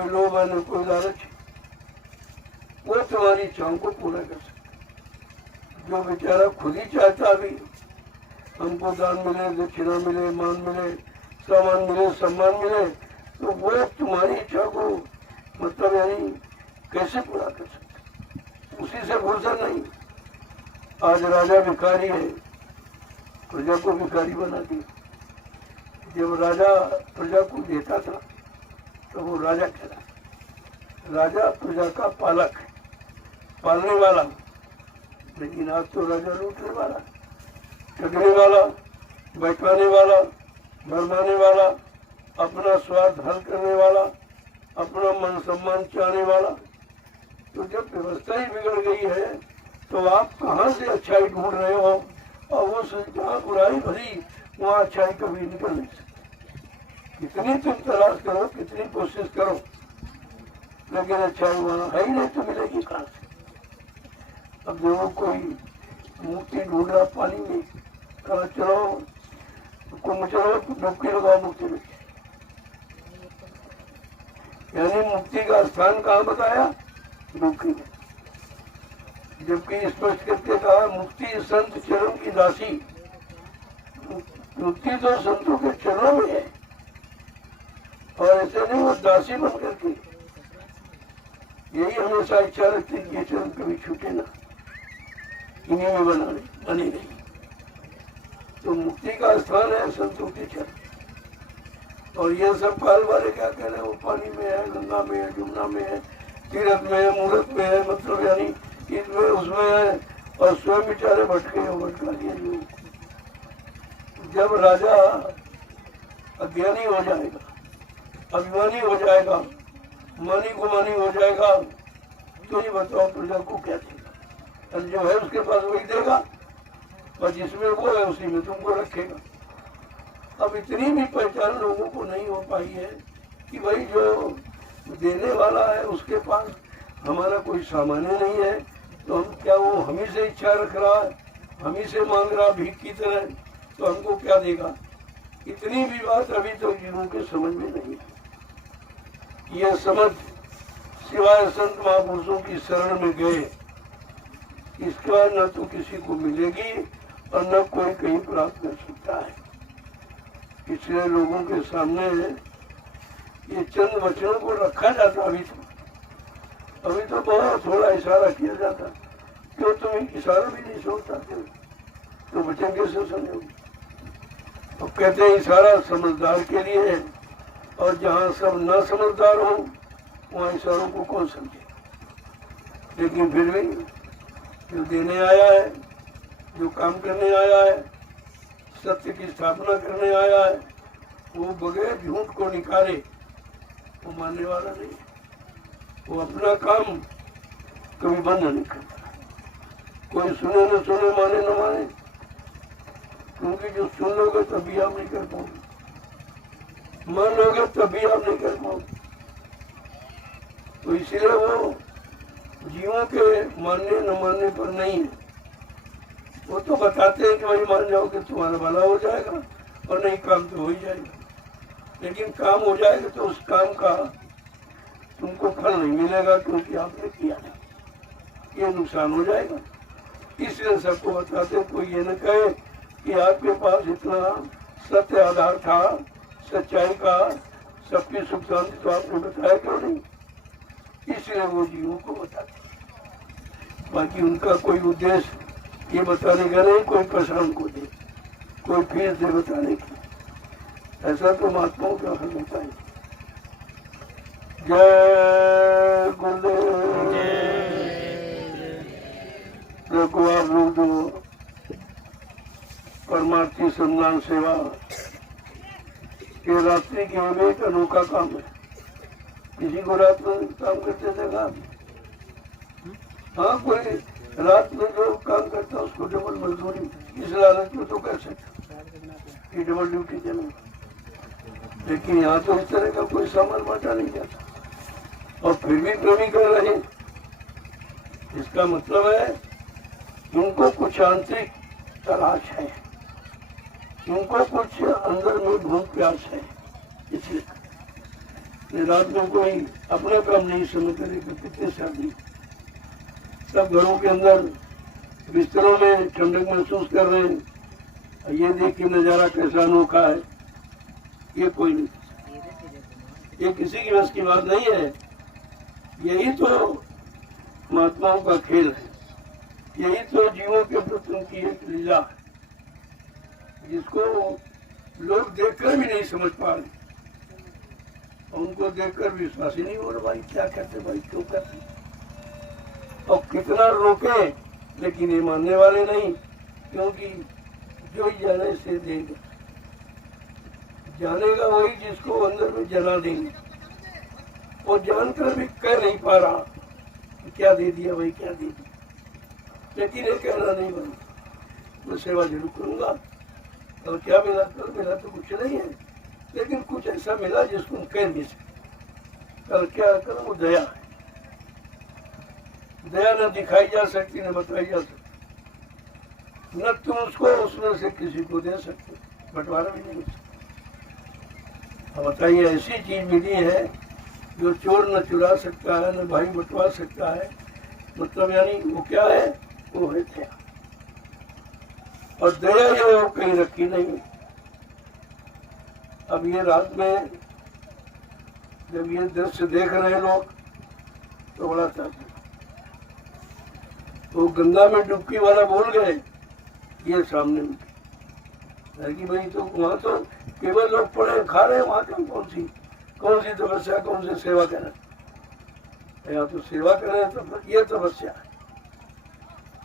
कोई लोभ है न कोई लालच, वो तुम्हारी इच्छाओं को पूरा कर सकता। जो बेचारा खुद ही चाहता भी हमको दान मिले, दक्षिणा मिले, मान मिले, सामान मिले, सम्मान मिले, तो वो तुम्हारी इच्छा को मतलब यानी कैसे पूरा कर सकते? उसी से फुर्सत नहीं। आज राजा भिखारी है, प्रजा को भिखारी बना दिया। जब राजा प्रजा को देता था तो वो राजा कहलाता। राजा प्रजा का पालक है, पालने वाला। लेकिन आज तो राजा लूटने वाला, ठगने वाला, बैठाने वाला, भरमाने वाला, अपना स्वार्थ हल करने वाला, अपना मन सम्मान चाहने वाला। तो जब व्यवस्था ही बिगड़ गई है तो आप कहाँ से अच्छाई ढूंढ रहे हो? और वो जहाँ बुराई भरी वहाँ अच्छाई कभी निकल नहीं सकती। कितनी तुम तलाश करो, कितनी कोशिश करो, लेकिन अच्छाई वहाँ है ही नहीं, तो मिलेगी कहाँ से? अब देखो कोई मुक्ति ढूंढ रहा पानी में, कहा चलो कुंभ चलो, डुबकी लगाओ मुक्ति में। यानी मुक्ति का स्थान कहाँ बताया? डुबकी में। जबकि स्पष्ट करके कहा मुक्ति संत चरण की दासी। मुक्ति तो संतों के चरणों में है, और ऐसे नहीं वो दासी बन करके। यही हमेशा इच्छा रखती है कि ये चरण कभी छूटे ना, इन्हीं में बने नहीं। तो मुक्ति का स्थान है संतों के चरण। और ये सब काल वाले क्या कह रहे हैं? वो पानी में है, गंगा में है, जमुना में है, तीर्थ में है, मूर्त में है, मतलब यानी इसमें उसमें है, और स्वयं बेचारे भटके हो, भटका दिए लोग। जब राजा अज्ञानी हो जाएगा, अभिमानी हो जाएगा, मानी गुमानी हो जाएगा, तो ये बताओ प्रजा को क्या देगा? और जो है उसके पास वही देगा, और जिसमें वो है उसी में तुमको रखेगा। अब इतनी भी पहचान लोगों को नहीं हो पाई है कि भाई जो देने वाला है उसके पास हमारा कोई सामान्य नहीं है, तो हम क्या वो हमी से इच्छा रख रहा है, हमी से मांग रहा भीख की तरह, तो हमको क्या देगा? इतनी भी बात अभी तो जीवों के समझ में नहीं है। यह समझ सिवाय संत महापुरुषों की शरण में गए, इसके बाद न तो किसी को मिलेगी और न कोई कहीं प्राप्त कर सकता है। इसलिए लोगों के सामने ये चंद वचनों को रखा जाता। अभी तो बहुत थोड़ा इशारा किया जाता। क्यों तुम इशारा भी नहीं सोच पाते हो तो वचन कैसे समझोगे? तो कहते हैं इशारा समझदार के लिए है, और जहाँ सब न समझदार हो वहाँ इशारों को कौन समझे? लेकिन फिर भी जो देने आया है, जो काम करने आया है, सत्य की स्थापना करने आया है, वो बगैर झूठ को निकाले वो मानने वाला नहीं। वो अपना काम कभी बंद नहीं करता। कोई सुने न सुने, माने न माने, क्योंकि जो सुन लोगे तभी आप नहीं कर पाओगे, मान लोगे तभी आप नहीं कर पाओगे। तो इसलिए वो जीवों के मानने न मानने पर नहीं है। वो तो बताते हैं कि भाई मान जाओगे तुम्हारा भला हो जाएगा, और नहीं काम तो हो ही जाएगा। लेकिन काम हो जाएगा तो उस काम का तुमको फल नहीं मिलेगा, क्योंकि आपने किया नहीं, ये नुकसान हो जाएगा। इसलिए सबको बताते हैं, कोई ये न कहे कि आपके पास इतना सत्य आधार था, सच्चाई का, सबकी सुख शांति, तो आपने बताया क्यों नहीं? इसलिए वो जीवों को बताते। बाकी उनका कोई उद्देश्य ये बताने का नहीं, कोई पैसा उनको दे, कोई फीस दे बताने की, ऐसा तो महात्माओं का हल होता है। जय गुरुदेव। देखो आप लोग जो परमार्थी सम्मान सेवा, ये रात्रि केवल एक अनोखा काम है। किसी को रात में काम करते देखा? हाँ, कोई रात में जो काम करता है उसको डबल मजदूरी, इस लालच में तो कर सकता कि डबल ड्यूटी चले। लेकिन यहाँ तो इस तरह का कोई सामान बांटा नहीं जाता, और फिर भी प्रेमी कर रहे। इसका मतलब है उनको कुछ आंतरिक तलाश है, उनको कुछ अंदर में भूख प्यास है। इसलिए रात में कोई अपना काम नहीं समझ करेगा। कितने शादी सब घरों के अंदर बिस्तरों में ठंडक महसूस कर रहे हैं। ये देखिए नजारा कैसा अनोखा है। ये कोई नहीं, ये किसी की बस की बात नहीं है। यही तो महात्माओं का खेल है, यही तो जीवों के प्रति उनकी एक लीला है, जिसको लोग देखकर भी नहीं समझ पा रहे। उनको देखकर विश्वास ही नहीं हो रहा, भाई क्या करते, भाई क्यों करते, और कितना रोके, लेकिन ये मानने वाले नहीं। क्योंकि जो जाने से देगा, जानेगा वही जिसको अंदर में जला देंगे। और जानकर भी कह नहीं पा रहा क्या दे दिया भाई, क्या दे दिया, लेकिन ये कहना नहीं बना। मैं सेवा जरूर करूंगा, और क्या मिला, कल मिला तो कुछ नहीं है, लेकिन कुछ ऐसा मिला जिसको हम कह नहीं सकते। कल क्या कल वो दया है। दया न दिखाई जा सकती, न बताई जा सकती, न तुम उसको उसमें से किसी को दे सकते, बंटवारा भी नहीं हो सकता। अब बताइए, ऐसी चीज मिली है जो चोर न चुरा सकता है, न भाई बंटवा सकता है। मतलब यानी वो क्या है, वो है दया। और दया जो कहीं रखी नहीं। अब ये रात में जब ये दृश्य देख रहे लोग तो बड़ा चाहते, तो गंगा में डुबकी वाला बोल गए, ये सामने में कि भाई तो वहां तो केवल लोग पड़े खा रहे हैं, वहां कौन सी तपस्या, कौन सी सेवा करें। या तो सेवा करें तो ये तपस्या है।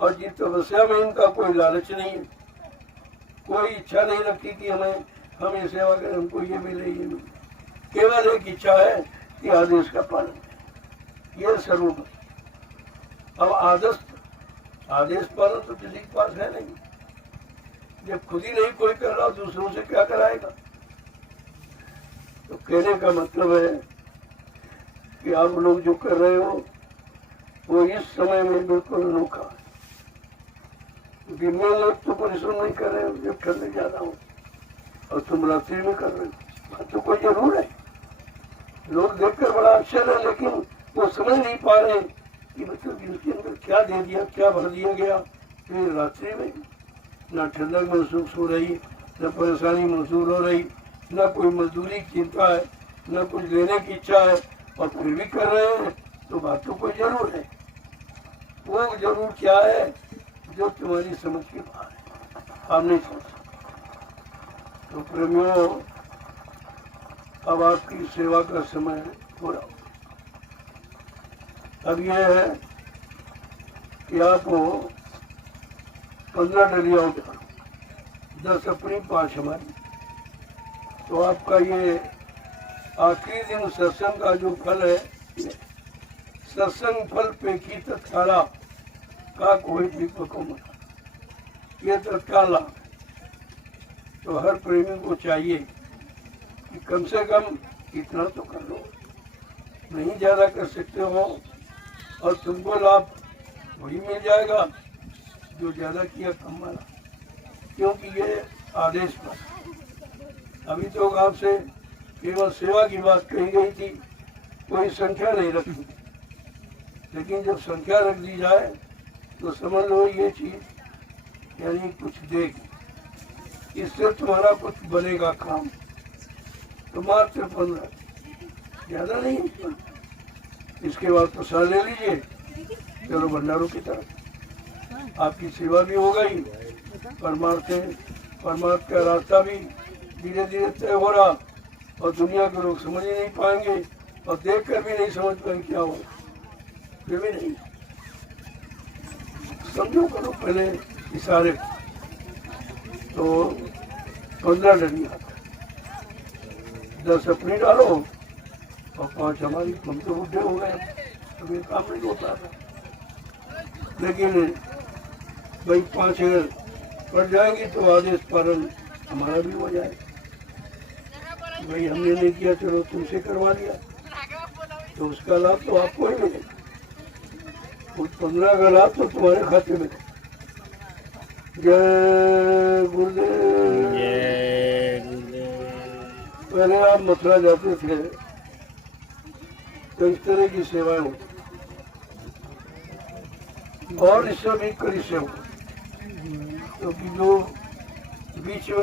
और जिस तपस्या में इनका कोई लालच नहीं है, कोई इच्छा नहीं रखी कि हम ये सेवा करें, हमको ये मिले, ये मिले। केवल एक इच्छा है कि आदेश का पालन करें, ये स्वरूप। अब आदेश पालन तो किसी के पास है नहीं। जब खुद ही नहीं कोई कर रहा, दूसरों से क्या कराएगा। तो कहने का मतलब है कि आप लोग जो कर रहे हो वो इस समय में बिल्कुल अनोखा है। दिन में लोग तो परिश्रम नहीं कर रहे हो, जब ठंडे ज्यादा हो, और तुम रात्रि में कर रहे हो, तो कोई जरूर है। लोग देखकर बड़ा आश्चर्य है, लेकिन वो समझ नहीं पा रहे कि मतलब इसके अंदर क्या दे दिया, क्या भर दिया गया। फिर रात्रि में न ठंडक महसूस हो रही, न परेशानी महसूस हो रही, न कोई मजदूरी की चिंता है, न कुछ लेने की इच्छा है, और फिर भी कर रहे हैं। तो बात तो कोई जरूर है। वो जरूर क्या है जो तुम्हारी समझ के बाहर है, आप नहीं समझ सकते। तो प्रेमियों, अब आपकी सेवा का समय हो रहा। अब यह है कि आप 15 डलिया उठाओ, 10 अपनी, 5 हमारी। तो आपका ये आखिरी दिन सत्संग का जो फल है, सत्संग फल पेखी तत्काला का कोई दीपकों में, ये तत्काल लाभ है। तो हर प्रेमी को चाहिए कि कम से कम इतना तो कर लो, नहीं ज्यादा कर सकते हो, और तुमको लाभ वही मिल जाएगा जो ज्यादा किया कम वाला। क्योंकि ये आदेश पर अभी तो आपसे केवल सेवा की बात कही गई थी, कोई संख्या नहीं रखी। लेकिन जब संख्या रख दी जाए तो समझ लो ये चीज यानी कुछ देगी, इससे तुम्हारा कुछ बनेगा काम। तो मात्र 15, ज्यादा नहीं। इसके बाद प्रसाद ले लीजिए, चलो भंडारों की तरफ। आपकी सेवा भी हो गई, परमार्थ का रास्ता भी धीरे धीरे तय हो रहा, और दुनिया के लोग समझ ही नहीं पाएंगे, और देख कर भी नहीं समझ पाएंगे क्या हो, फिर भी नहीं समझो। करो पहले इशारे। तो 15 डलिया, 10 अपनी डालो और 5 हमारी। हम तो बुढ़े हो गए, अब ये काम नहीं होता था। लेकिन भाई 5 अगर पड़ जाएंगे तो आदेश पालन हमारा भी हो जाए। भाई हमने नहीं किया, चलो तुमसे करवा लिया, तो उसका लाभ तो आपको ही मिलेगा। उस 15 का लाभ तो तुम्हारे खाते में। जय गुरुदेव। पहले आप मथुरा जाते थे तो इस तरह की सेवाएं होती और इससे भी कड़ी सेवा, क्योंकि जो बीच में